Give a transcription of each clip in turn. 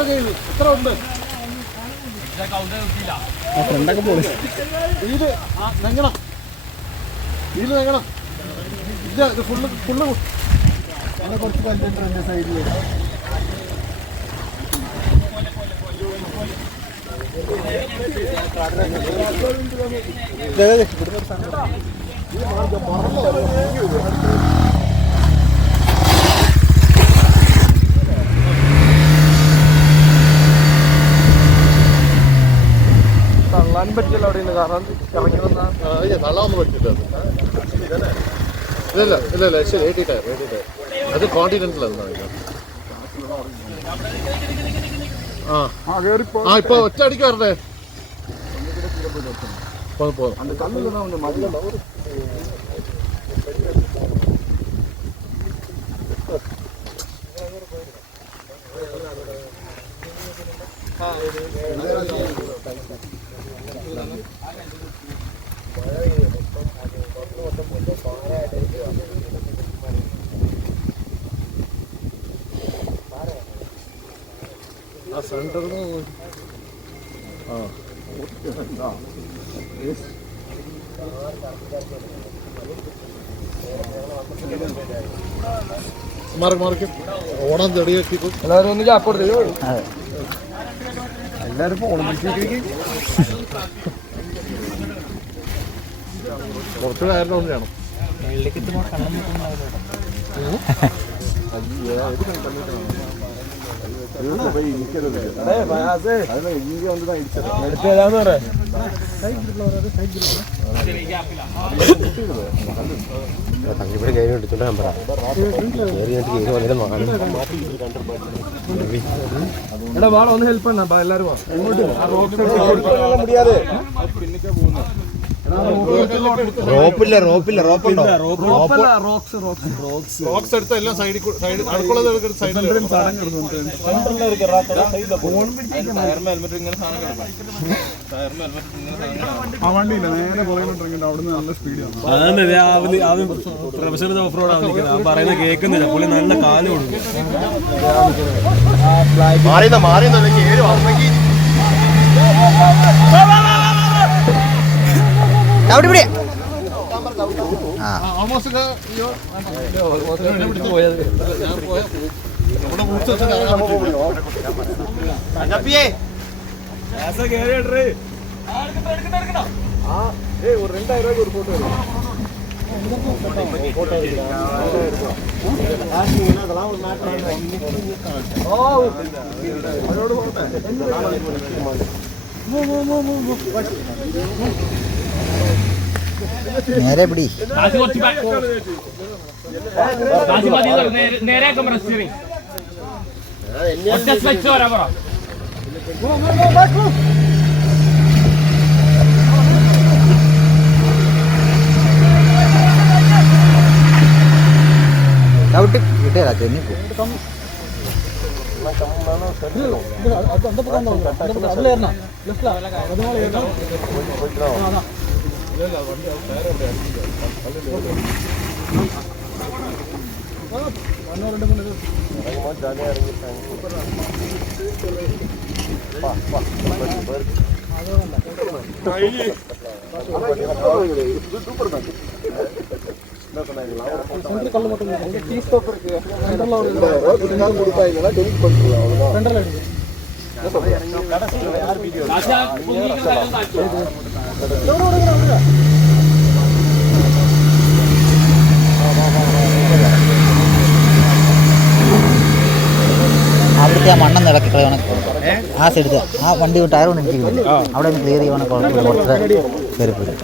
എത്ര ഉണ്ട് ഫ്രണ്ടൊക്കെ പോയി വീട് നെങ്ങണം വീട് നെങ്ങണം ഇല്ല ഇത് ഫുള്ള് അങ്ങനെ കുറച്ച് കല്ലുണ്ട് എൻ്റെ സൈഡിൽ തള്ളാൻ പറ്റില്ല അവിടെ നിന്ന് കാരണം ഇറങ്ങി തള്ളാൻ പറ്റില്ല ഇല്ല ഇല്ല ഇല്ല ശരി 80 ടയർ അത് കോണ്ടിനെന്റലാണ് ഇപ്പൊ ഒറ്റ അടിക്ക് വരണ്ടേ സെന്ററിൽ മാറിക്കും ഓണം ചെടിയാക്കി എല്ലാവരും ഒന്ന് ചാപ്പോടുത്ത് എല്ലാവരും പോണം കുറച്ച് കാര്യം വേണം തങ്ങിപ്പോയി കയറി എടുത്തോണ്ട് ഞാൻ പറയാം എടാ വാള ഒന്ന് ഹെൽപ്പ് ചെയ്യണം എല്ലാവരും റോപ്പില്ല റോപ്പുണ്ടോ റോക്സ് എടുത്ത എല്ലാം സൈഡിൽ ആ വണ്ടിയില്ല നേരെ പറയുന്നുണ്ടെങ്കിൽ അവിടുന്ന് നല്ല സ്പീഡാണ് പ്രൊഫഷണൽ ഓഫ് റോഡ് ആണ് പറയുന്നത് കേൾക്കുന്നില്ല പുള്ളി നല്ല കാല് കൊടുക്കും ஒரு 2000 ரூபாய்க்கு ஒரு போட்டோ നേരെ പിടി ചവിട്ടി കിട്ടിയതാ ചെന്നിപ്പോ கல்லு மட்டும் டீ ஸ்டாப் இருக்கு சென்டர்ல ஒரு நாள் கொடுப்பாங்க டெலிட் பண்ணிடுவாங்க சென்டர்ல எடுங்க கடைசில யார் வீடியோ ராஜா புல்லிங்க காச்சு അവിടുത്തെ ആ മണ്ണെന്ന് ഇളക്കി കളയണം ആ സൈഡ് ആ വണ്ടി ടയർ കൊണ്ട് ഇരിക്കുന്നില്ല അവിടെ ഒന്ന് ക്ലിയർ ചെയ്യണം കുറച്ച് കയറിപ്പോയി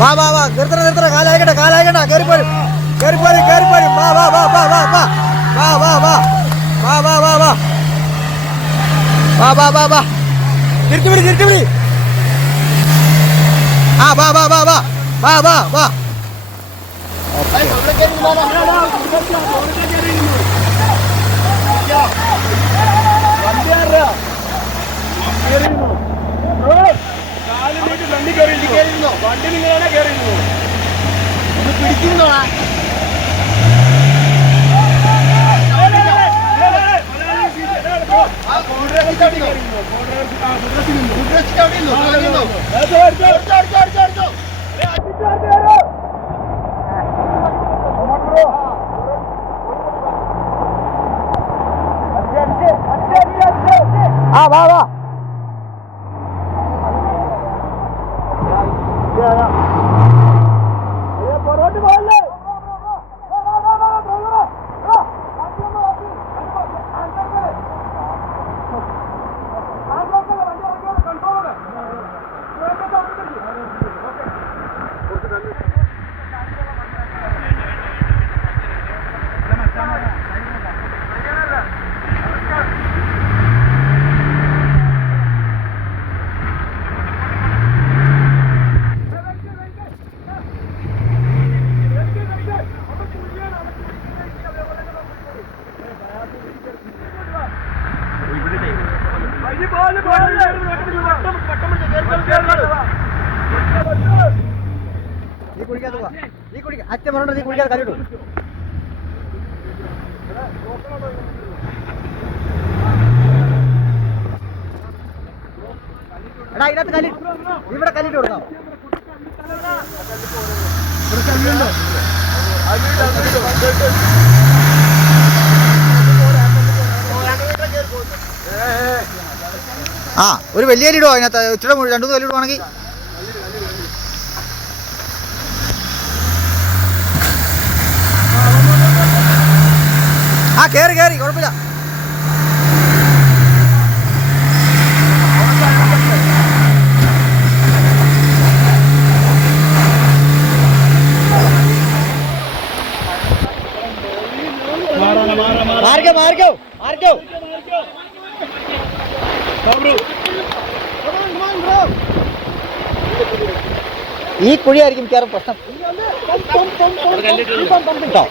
വാ വാ വാ നിർത്തണ കാലായിക്കട്ടെ കയറിപ്പോരും വാ വാ വാ വാ വാ വാ വാ വാ വാ വാ വാ വാ വാ വാ വാ വാ വാ തിരിച്ചു വിളി ആ വാ വാ വാ വാ വാ വാ വാ വണ്ടി നിങ്ങളാണ് കയറിയിരുന്നു പിടിക്കുന്നോളാ ആ വാ വാ പൊറോട്ട് പോകല്ലേ നീ കുടിക്കാത്ത പോവാ നീ കുടിക്ക അച്ഛൻ പറഞ്ഞോ നീ കുടിക്കാതെ കല്ലിട്ടു എടാ ഇതിനകത്ത് കല്ലി ഇവിടെ കല്ലിട്ട് കൊടുക്കാം ആ ഒരു വലിയ കല്ലിടുവോ അതിനകത്ത് ഇച്ചിരി 2-3 കല്ലിടുവാണെങ്കിൽ ആ കേറി കേറി കുഴപ്പമില്ല മാറിക്കോ മാറിക്കോ മാറിക്കോ ഈ കുഴിയായിരിക്കും മിക്കവാറും പ്രശ്നം കേട്ടോ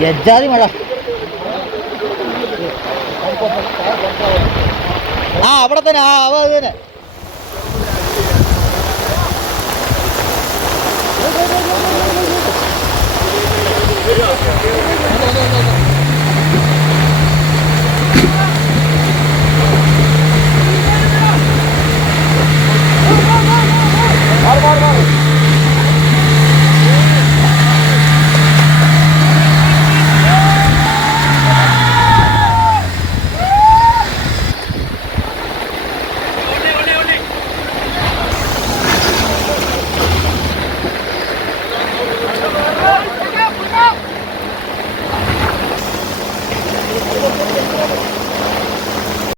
ഗജാതി മഴ ആ അവിടെ തന്നെ ആ അത് തന്നെ Yeah.